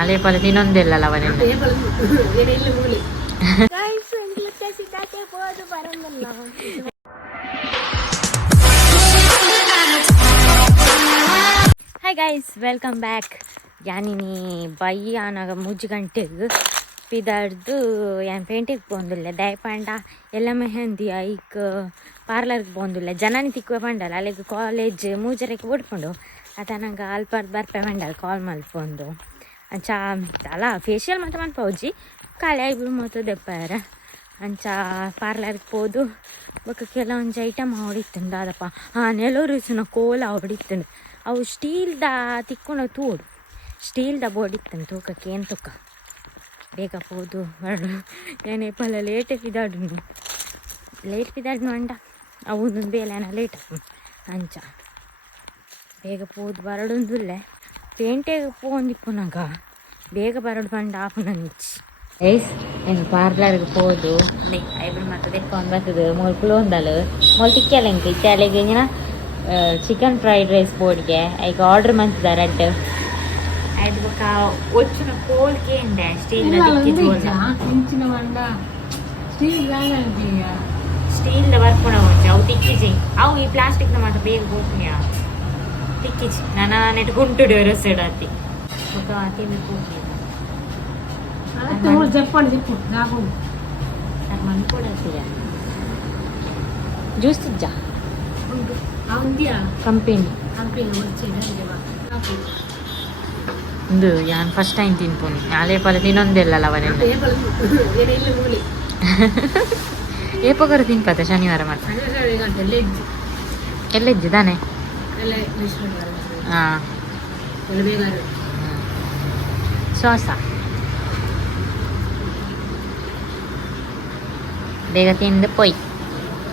ಆಲೆ ಪಲ ತಿನ್ನೊಂದಿಲ್ಲಲ್ಲ ಅವನೆಲ್ಲ hi guys welcome back ಯಾನಿನಿ ಬಯ್ಯ ಆನಾಗ 3 ಗಂಟೆಗೆ ಪಿದಾಡ್ದು ಏನು ಪೇಂಟಿಗೆ ಬಂದಿಲ್ಲ ದಯಪಂಡ ಎಲ್ಲ ಮೆಹಂದಿ ಐಕ್ ಪಾರ್ಲರ್ಗೆ ಬಂದಿಲ್ಲ ಜನನಿ ತಿಕ್ಕುವ ಪಂಡಲ್ಲ ಅಲ್ಲಿಗೆ ಕಾಲೇಜ್ ಮೂಜರಕ್ಕೆ ಬಿಡ್ಕೊಂಡು ಆತ ನಂಗೆ ಅಲ್ಪರ್ದು ಬರ್ಪೆ ಪಂಡಲ್ಲ ಕಾಲ್ ಮಲ್ಪೊಂದು ಅಂಚ ಅಲ್ಲ ಫೇಶಿಯಲ್ ಮಾತ್ರ ಮಲ್ಪೌಜಿ ಖಾಲಿ ಆಗಿಬಿಡು ಮತ್ತು ದೆಪ್ಪಾರ ಅಂಚ ಪಾರ್ಲರ್ಗೆ ಹೋದು ಬೊಕ್ಕ ಕೆಲವೊಂದು ಐಟಮ್ ಹೊಡಿತುಂಡು ಅದಪ್ಪ ನೆಲೂರಿಸಿನ ಕೋಲ ಹೊಡಿತುಂಡು ಅವು ಸ್ಟೀಲ್ದ ತಿಕ್ಕೊಂಡು ತೂಡು ಸ್ಟೀಲ್ದ ಬೋಡಿತ್ತಂದು ತೂಕಕ್ಕೆ ಏನು ತುಕ್ಕ ಬೇಗ ಹೋದು ಬರಡು ಏನೇ ಪಲ್ಲ ಲೇಟ್ ಪಿದಾಡ್ನು ಅಂಡ ಅವು ಬೇಲೆನ ಲೇಟ್ ಅಂಚ ಬೇಗ ಹೋದು ಬರಡೊಂದುಲ್ಲೆ ಪೇಂಟೆಗೆ ಪೋಂದಿಪ್ಪುನಾಗ ಬೇಗ ಬರಡು ಬಂಡ ಆಪುನಂಚಿ ಏಸ್ ಏನು ಪಾರ್ಲರ್ಗೆ ಹೋದು ಐಬ್ರು ಮತ್ತೆ ತೆಕ್ಕೊಂಡು ಬರ್ತದೆ ಮೊಲ್ ಕುಲೊಂದಲು ಮೊಲ್ ತಿಕ್ಕೆಲ್ಲ ಇಂಕ ಇತ್ಯಾಲೆಗೆ ಚಿಕನ್ ಫ್ರೈಡ್ ರೈಸ್ ಬೋರ್ಡ್ಗೆ ಈಗ ಆರ್ಡ್ರ್ ಮಂತಿದ ರೆಡ್ ಅದು ಬೊಕ್ಕ ಒಚ್ಚಿನ ಕೋಲ್ಕೆ ಉಂಡೆ ಸ್ಟೀಲ್ದ ಸ್ಟೀಲ್ದ ಬರ್ಪುಣ ಉಂಟು ಅವು ತಿಕ್ಕಿಜಿ ಅವು ಈ ಪ್ಲಾಸ್ಟಿಕ್ನ ಮಾತ್ರ ಬೇಗ ಹೋಗ್ತೀಯ ತಿಕ್ಕಿಜಿ ನಾನು ನೆಟ್ಟು ಗುಂಟುಡು ರಸಡತ್ತಿ ಬೊಕ್ಕ ತಿಂದು ಹೋಗಿ ಜ್ಯೂಸ್ ತಿಜ್ಜ ಕಂಪೆನಿ ಇದು ಯಾನ್ ಫಸ್ಟ್ ಟೈಮ್ ತಿನ್ಪೋನಿ ಆಲೆ ಪಲ ತಿನ್ನೊಂದಿಲ್ಲಲ್ಲ ಅವನೆಲ್ಲ ಏಪಗರು ತಿನ್ಪತ್ತೆ ಶನಿವಾರ ಮಾತ್ರ ಎಲ್ಲಿದ್ದು ತಾನೆ ಹಾಂ ಶ್ವಾಸ ಬೇಗ ತಿಂದು ಪೊಯ್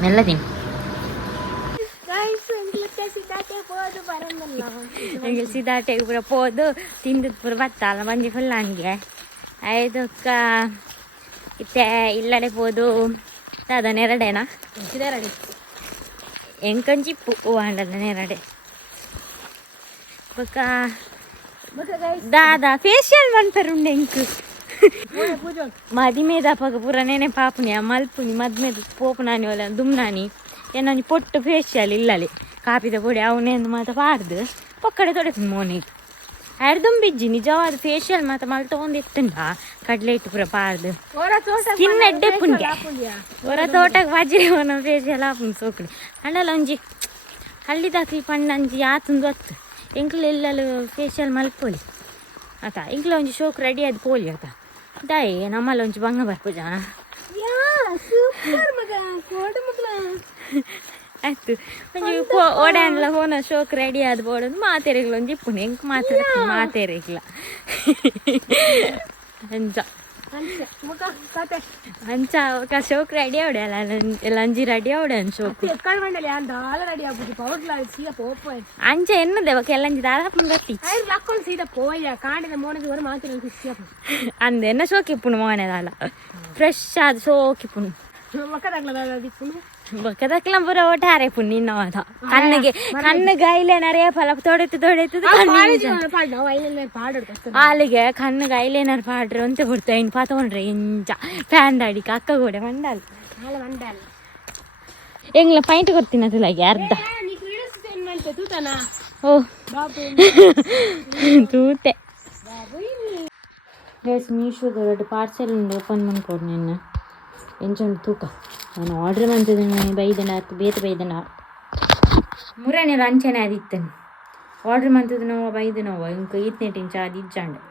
ಮೆಲ್ಲ ತಿನ್ ಸಿದಾಟೆಗೆ ಪೂರ ಪೋದು ತಿಂದು ಪೂರ ಬತ್ತಲ್ಲ ಮಂಜಿ ಫುಲ್ ನನಗೆ ಐದಕ್ಕ ಇತ್ತೆ ಇಲ್ಲಡೆ ಪೋದು ಅದ ನೆರಡೇನಾ ಎಂಕಂಜಿಪ್ಪು ಹೂವಂಡದ ನೆರಡೆ ಬೊಕ್ಕ ದಾದಾ ಫೇಶಿಯಲ್ ಮನ್ಪರುಂಡೆ ಎಂಕು ಮದಿಮೇದ ಪಗ ಪೂರ ನೆನೆ ಪಾಪುನಿ ಮಲ್ಪುನಿ ಮದ್ಮೇದ ಪೋಪುನಾನಿ ಒಲ ದುಮ್ನಾನಿ ಏನೊಂದು ಪೊಟ್ಟು ಫೇಶಿಯಲ್ ಇಲ್ಲಲಿ ಕಾಪಿದ ಪೊಡಿ ಅವನೇಂದು ಮಾತ್ರ ಪಾಡ್ದು ಪಕ್ಕಡೆ ತೊಡೆಪುನಿ ಮೋನಿಗೆ ಅರ್ದುಂಬಿಜ್ಜಿ ನಿಜವಾದ ಫೇಶಿಯಲ್ ಮಾತ್ರ ಮಲ್ತ ಒಂದು ಎತ್ತುಂಡ ಕಡ್ಲೆ ಇಟ್ಟು ಪೂರ ಪಾಡ್ದು ಸ್ಕಿನ್ ಎಡ್ಡೆ ಪುಂಗೆ ಹೊರ ತೋಟಕ್ಕೆ ವಜ್ರಿ ನಮ್ಮ ಫೇಶಿಯಲ್ ಆಪುನ್ ಸೋಕಡಿ ಅಂಡಲ್ಲ ಒಂಜಿ ಹಳ್ಳಿದಾಕಿ ಪಣ್ಣಂಜಿ ಆತುಂದು ಹೊತ್ತು ಎಂಕ್ಲು ಎಲ್ಲಲು ಫೇಶಿಯಲ್ ಮಲ್ಪೊಲಿ ಆತ ಎಂಕ್ಲ ಒಂಜಿ ಶೋಕ್ ರೆಡಿ ಆದ ಪೋಲಿ ಆತ ದಾಯಿ ನಮ್ಮಲ್ಲಿ ಒಂಚು ಬಂಗ ಬರ್ಪುಜ ಆಯ್ತು ಒಂಜಿ ಓಡಾನ್ಲ ಹೋನ ಶೋಕ್ ರೆಡಿ ಆದ ಬೋಡೋದು ಮಾತೇರಿಗ್ಲ ಒಂಜಿ ಇಪ್ಪುನಿ ಎಂಕ್ ಮಾತ್ರ ಮಾತೇರಿಗ್ಲ ಅಂಚ ಅಂಚ ఒక షోక్ రెడీ అవడాలి లంజి రెడీ అవడాను షోక్ ಅಂಚ ಎನ್ನದೆ ఒక ఎల్లంజి దాదాపు గట్టి అంద ఎన్న షోక్ ఇప్పుడు మోనేదాల ఫ్రెష్ అది షోక్ ఇప్పుడు ಬೊಕ್ಕದಕ್ಲ ಪೂರ ಒಟ್ಟಾರೆ ಪುಣ್ಯ ನಿನ್ನವಾದ ಕಣ್ಣಿಗೆ ಐಲೇನರ್ ಏಪಲ ತೊಡೆತು ಅಲ್ಲಿಗೆ ಕಣ್ಣಿಗೆ ಐಲೇನರ್ ಪಾಡ್ರೆ ಅಂತ ಬಿಡ್ತಾ ಇನ್ನು ಪಾತೊಂಡ್ರೆ ಇಂಚ ಫ್ಯಾನ್ ಅಡಿಕೆ ಅಕ್ಕ ಕೂಡ ಮಂಡಲ್ ಎಂಗ್ಲ ಪೈಂಟ್ ಕೊಡ್ತೀನಿ ಅದಿಲ್ಲಾಗೆ ಅರ್ಧ ಓ ತೂತೆ ಮೀಶೋದ 2 ಪಾರ್ಸೆಲ್ ಓಪನ್ ಮಾಡ್ಕೊಡು ನಿನ್ನ ಎಂಚೊಂದು ತೂಕ ನಾನು ಆರ್ಡ್ರ್ ಮಾಡ್ತಿದ್ದೀನಿ ಬೈದನ ಬೇತ ಬೈದನ ಮುರನೇ ಅಂಚನೆ ಅದಿತ್ತನು ಆರ್ಡ್ರ್ ಮಾಡ್ತಿದ್ದು ನಾವು ಬೈದನವ ಇಂಕ ಈತ್ನೆಟ್ ಇಂಚ ಅದು ಇಜ್ಜಂಡು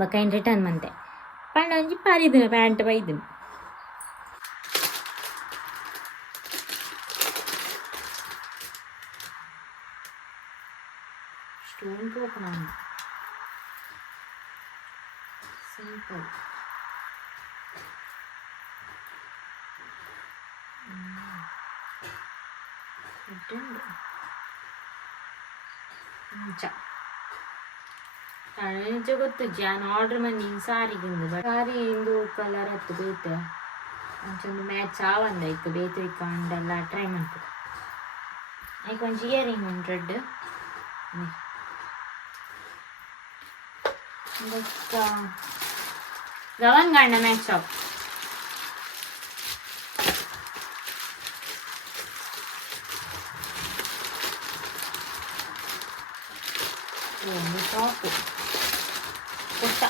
ಬಕ್ಕೈನ್ ರಿಟರ್ನ್ ಮಂತೆ ಪಂಡ ಒಂಜಿ ಪಾರಿದನು ಪ್ಯಾಂಟ್ ಬೈದನು ಸ್ಟೋನ್ ತೋಪ ನಾನು ಸಿಂಪಲ್ ನಿಜ ಗೊತ್ತು ಜಾನ್ ಆರ್ಡ್ರ್ ಮಂದಿ ಸಾರಿಗಿಂದು ಸಾರಿ ಇಂದು ಕಲರ್ ಹತ್ತು ಬೇತೆ ಒಂಚೊಂದು ಮ್ಯಾಚ್ ಆವಂದ ಇತ್ತು ಬೇತೆ ಇಕ್ಕೊಂಡೆಲ್ಲ ಟ್ರೈ ಮಾಡ್ತದೆ ಐಕ್ ಒಂಜಿ ಇಯರಿಂಗ್ ಉಂಟು ರೆಡ್ ಗವನ್ ಗಂಡ ಮ್ಯಾಚ್ ಆಫ್ ಟಾಪು ಕೊಟ್ಟ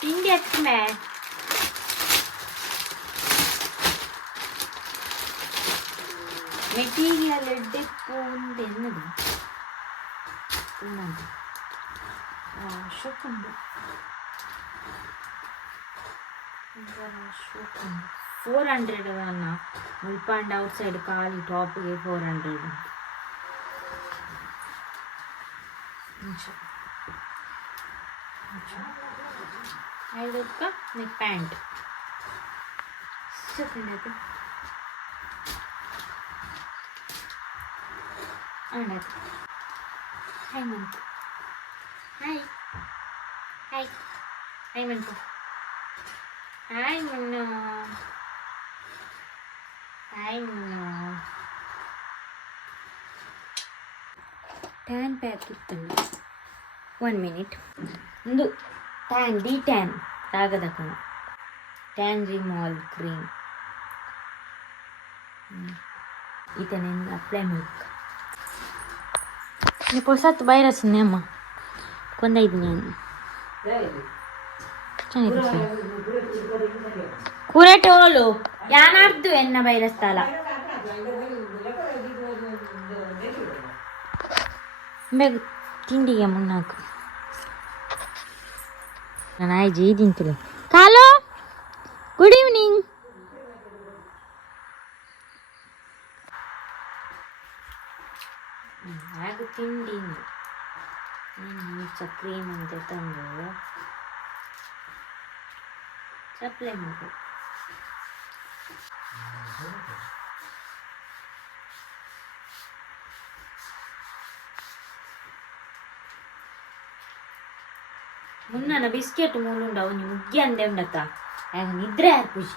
ತಿಂಡಿ ಹತ್ತಮೆ മെറ്റീരിയൽ എടുക്കുന്നുണ്ട് എന്നത് ഷോക്കുണ്ട് 400 അന്ന മുൽപ്പാണ്ട് ഔട്ട് സൈഡ് കാലി ടോപ്പിಗೆ 400 ಇದಕ್ಕೆ ನೆಕ್ ಪ್ಯಾಂಟ್ ഷോക്കുണ്ട് Hi, Munna. Hi. Hi. Hi, Munna. Hi, Munna. Hi, Munna. Tan pack ಇತ್ತಲ್ಲ 1 minute. ಒಂದು ಟ್ಯಾನ್ D10 ತಾಗದಕ್ಕಣ ಟ್ಯಾನ್ ರಿಮೂವಲ್ ಕ್ರೀಮ್ ಇದನ್ನೆಲ್ಲ ಅಪ್ಲೈ ಮಾಡ್ಕ Depois satu bayar cinema. Quando é dinheiro? Kurete olo. Yanardu enna bayar stala. Meg tindi ya munnaku. Nanai ji dintulu. Hello. Good evening. ಹಾಗೆ ತಿಂಡಿ cream ಅಂತ ತಂದು supply ಮಾಡಿ ಮುನ್ನನ biscuit ಮೂಲುಂಡ ಅವನಿ ಮುಗ್ಗಿ ಅಂದೆ ಉಂಡಕ್ಕ ನಿದ್ರೆ ಖುಷಿ